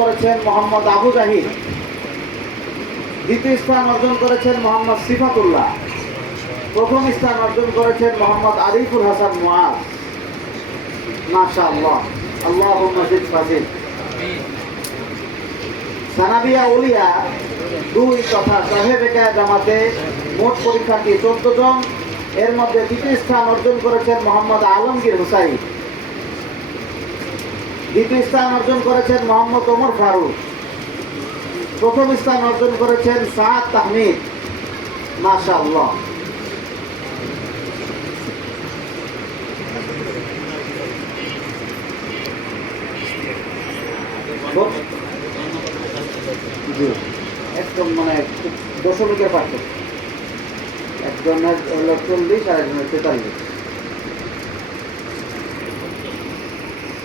করেছেন মোহাম্মদ আবু জাহিদ। দ্বিতীয় স্থান অর্জন করেছেন মোহাম্মদ সিফাতুল্লাহ। প্রথম স্থান অর্জন করেছেন মোহাম্মদ আরিফুল হাসান মুআজ। মাশাআল্লাহ, আল্লাহুম্মা জিদ ফাজিল। সানাবিয়া উলিয়া 2 তথা সাহেবে জামাতে মোট পরীক্ষার্থী 14 জন। এর মধ্যে দ্বিতীয় স্থান অর্জন করেছেন মোহাম্মদ আলমগীর হুসাইন। দ্বিতীয় স্থান অর্জন করেছেন মোহাম্মদ ওমর ফারুক। প্রথম স্থান অর্জন করেছেন সাদ তাহমিদ। মাশাআল্লাহ। একদম মানে দশমিকের পার্থক্য, একজনের হলো 40 আর একজনের 43।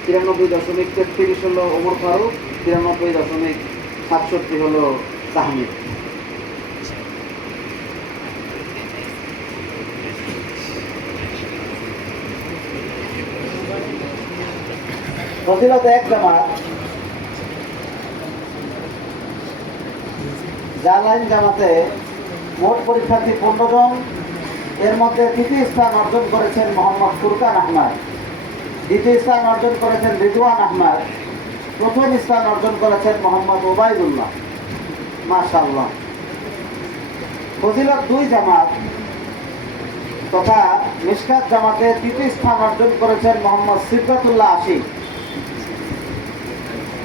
93.33 হলো ওমর ফারুক, 93.67 হলো তাহমিদ। ফজিলত এক জামাত জালাইন জামাতে মোট পরীক্ষার্থী 15 জন। এর মধ্যে তৃতীয় স্থান অর্জন করেছেন মোহাম্মদ ফুরকান আহমদ। দ্বিতীয় স্থান অর্জন করেছেন রিজওয়ান আহমদ। প্রথম স্থান অর্জন করেছেন মোহাম্মদ ওবায়দুল্লাহ। মাশাআল্লাহ। ফজিলত 2 জামাত তথা মিশকাত জামাতে তৃতীয় স্থান অর্জন করেছেন মোহাম্মদ সিফাতুল্লাহ আশিক।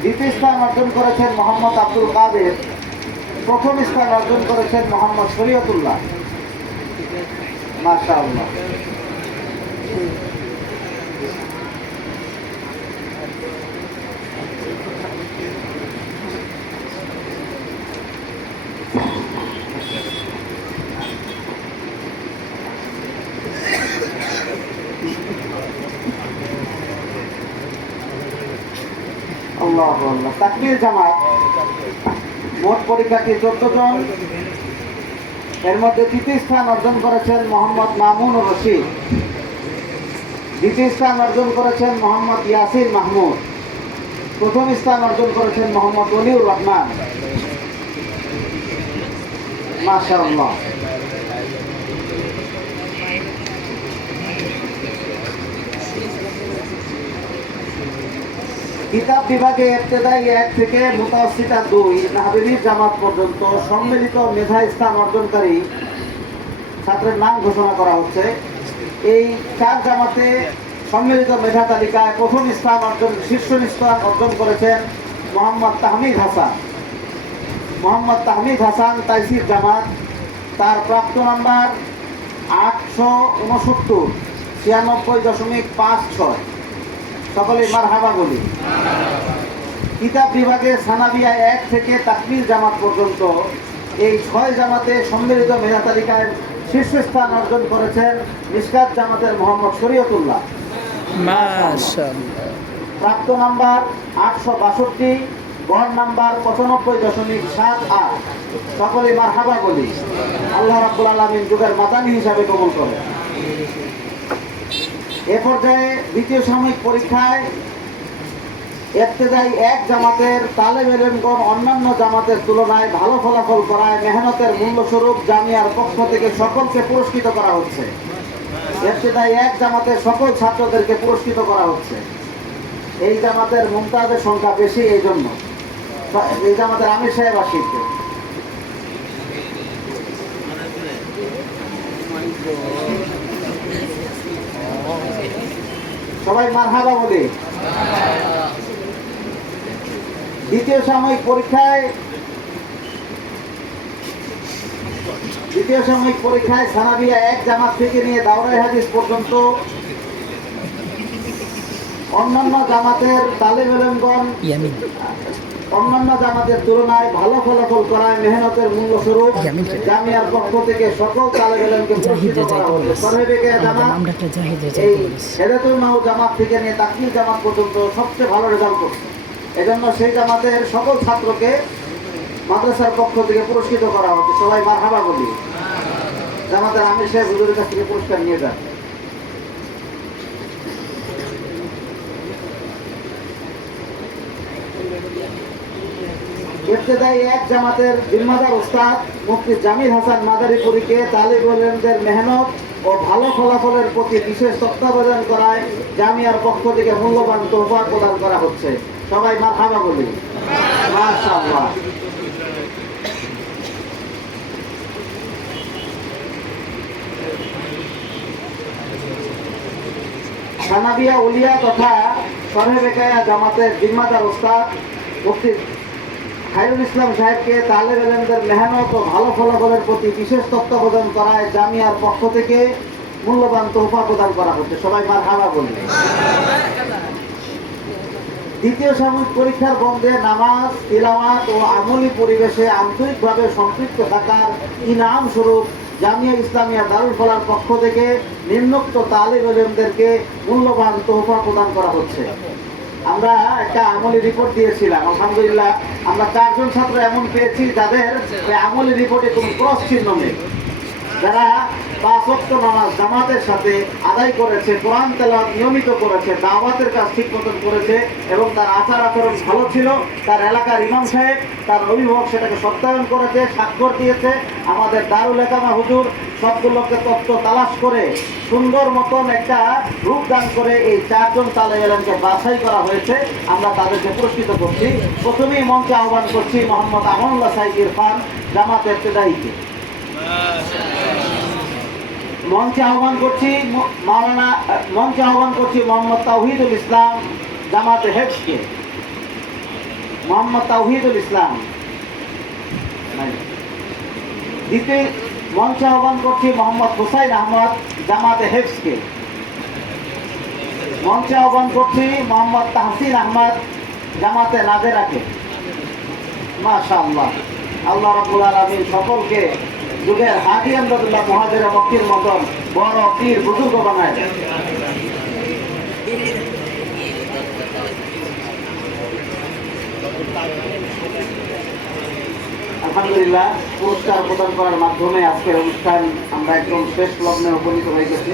দ্বিতীয় স্থান অর্জন করেছেন মোহাম্মদ আব্দুল কাদের। প্রথম স্থান অর্জন করেছেন মোহাম্মদ শরীয়তুল্লাহ। মাশাআল্লাহ। আল্লাহু আল্লাহ। তাকবীর জামাত মোট পরীক্ষার্থী 14 জন। এর মধ্যে তৃতীয় স্থান অর্জন করেছেন মোহাম্মদ মামুনুর রশিদ। দ্বিতীয় স্থান অর্জন করেছেন মোহাম্মদ ইয়াসির মাহমুদ। প্রথম স্থান অর্জন করেছেন মোহাম্মদ ওলিউর রহমান। মাশাআল্লাহ। কিতাব বিভাগে ইবতেদায়ী 1 থেকে মুতাওয়াসসিতা 2 নাহবির জামাত পর্যন্ত সম্মিলিত মেধা স্থান অর্জনকারী ছাত্রের নাম ঘোষণা করা হচ্ছে। এই 4 জামাতে সম্মিলিত মেধা তালিকায় প্রথম স্থান শীর্ষ স্থান অর্জন করেছেন মোহাম্মদ তাহমিদ হাসান। মোহাম্মদ তাহমিদ হাসান তাইসির জামাত। তার প্রাপ্ত নাম্বার 869, 96.56। সকলে মারহাবা বলি। কিতাব বিভাগে সানাবিয়া 1 থেকে তাকবীর জামাত পর্যন্ত এই 6 জামাতে সম্মিলিত মেধা তালিকায় শীর্ষ স্থান অর্জন করেছেন মিশকাত জামাতের মোহাম্মদ শরীয়তুল্লাহ। মাশাআল্লাহ। প্রাপ্ত নাম্বার 862, গড় নাম্বার 95.78। সকলে মারহাবা বলি। আল্লাহ রাব্বুল আলামিন যুগের মাদানী হিসাবে কবুল করেন। এ পর্যায়ে দ্বিতীয় সাময়িক পরীক্ষায় ইবতেদায়ী 1 জামাতের তালেব ইলমগণ অন্যান্য জামাতের তুলনায় ভালো ফলাফল করায় মেহনতের মূল্যস্বরূপ জামিয়ার পক্ষ থেকে সকলকে পুরস্কৃত করা হচ্ছে। ইবতেদায়ী 1 জামাতের সকল ছাত্রদেরকে পুরস্কৃত করা হচ্ছে। এই জামাতের মুমতাজের সংখ্যা বেশি, এই জন্য এই জামাতের আমির সাহেব আসিফ। সবাই মারহাবা বলি। দ্বিতীয় সাময়িক পরীক্ষায় সানাবিয়া 1 জামাত থেকে নিয়ে দাওরায়ে হাদিস পর্যন্ত অন্যান্য জামাতের তালেব ইলমগণ অন্যান্য জামাতের তুলনায় ভালো ফলাফল করায় মেহনতের মূল্যস্বরূপ জামিয়ার পক্ষ থেকে সকল তালেব ইলমকে পুরস্কৃত করা হচ্ছে। সাহেবে জামাত এই হেদায়েতুল মাউ জামাত থেকে নিয়ে তাকবীর জামাত পর্যন্ত সবচেয়ে ভালো রেজাল্ট করছে। এজন্য সেই জামাতের সকল ছাত্রকে মাদ্রাসার পক্ষ থেকে পুরস্কৃত করা হচ্ছে। সবাই মারহাবা বলি। জামাতের আমির সাহেব হুজুরের কাছ থেকে পুরস্কার নিয়ে যান। ইবতেদায়ী এক জামাতের জিম্মাদার ওস্তাদ মুফতি জামিল হাসান মাদারীপুরীকে তালিব ইলমদের মেহনত ও ভালো ফলাফলের প্রতি বিশেষ তত্ত্বাবধান করায় জামিয়ার পক্ষ থেকে মূল্যবান তোহফা প্রদান করা হচ্ছে। সবাই মারহাবা বলি। মাশাআল্লাহ। সানাবিয়া উলিয়া তথা শরহে বেকায়া জামাতের জিম্মাদার ওস্তাদ মুফতি খায়রুল ইসলাম সাহেবকে তালেব ইলমদের মেহনত ও ভালো ফলাফলের প্রতি বিশেষ তত্ত্বাবধান করায় জামিয়ার পক্ষ থেকে মূল্যবান তোহফা প্রদান করা হচ্ছে। সবাই মারহাবা বলি। দ্বিতীয় সাময়িক পরীক্ষার বন্ধে নামাজ, তিলাওয়াত ও আমলি পরিবেশে আন্তরিকভাবে সম্পৃক্ত থাকার ইনাম স্বরূপ জামিয়া ইসলামিয়া দারুল ফলার পক্ষ থেকে নিম্নোক্ত তালিব ইলমদেরকে মূল্যবান তোহফা প্রদান করা হচ্ছে। আমরা একটা আমলি রিপোর্ট দিয়েছিলাম, আলহামদুলিল্লাহ আমরা 4 জন ছাত্র এমন পেয়েছি যাদের আমলি রিপোর্টে কোনো ক্রস চিহ্ন নেই, যারা 5 ওয়াক্ত নামাজ জামাতের সাথে আদায় করেছে, কোরআন তেলাওয়াত নিয়মিত করেছে, দাওয়াতের কাজ ঠিক মতন করেছে এবং তার আচার আচরণ ভালো ছিল। তার এলাকার ইমাম সাহেব, তার অভিভাবক সেটাকে সত্যায়ন করেছে, স্বাক্ষর দিয়েছে। আমাদের দারুল একামা হুজুর সবগুলোকে তত্ত্ব তালাশ করে সুন্দর মতন একটা রূপদান করে এই 4 জন তালেব ইলমকে বাছাই করা হয়েছে। আমরা তাদেরকে পুরস্কৃত করছি। প্রথমেই মঞ্চে আহ্বান করছি মোহাম্মদ আমানুল্লাহ সাইদ ইরফান, জামাত ইবতেদায়ীকে। মঞ্চে আহ্বান করছি মোহাম্মদ তাওহিদুল ইসলাম, জামাতে হেফজকে। মোহাম্মদ তাওহিদুল ইসলাম। দ্বিতীয় মঞ্চে আহ্বান করছি মোহাম্মদ হুসাইন আহমদ, জামাতে হেফজকে। মঞ্চে আহ্বান করছি মোহাম্মদ তাহসিন আহমদ, জামাতে নাজেরাকে। মাশাআল্লাহ। আল্লাহ রাব্বুল আলামিন সকলকে যুগের হাদি আমদাদুল্লাহ মুহাজিরা মক্কির মতন বড় পীর বুজুর্গ বানায়। আলহামদুলিল্লাহ, পুরস্কার প্রদান করার মাধ্যমে আজকের অনুষ্ঠান আমরা একদম শেষ লগ্নে উপনীত হয়ে গেছি।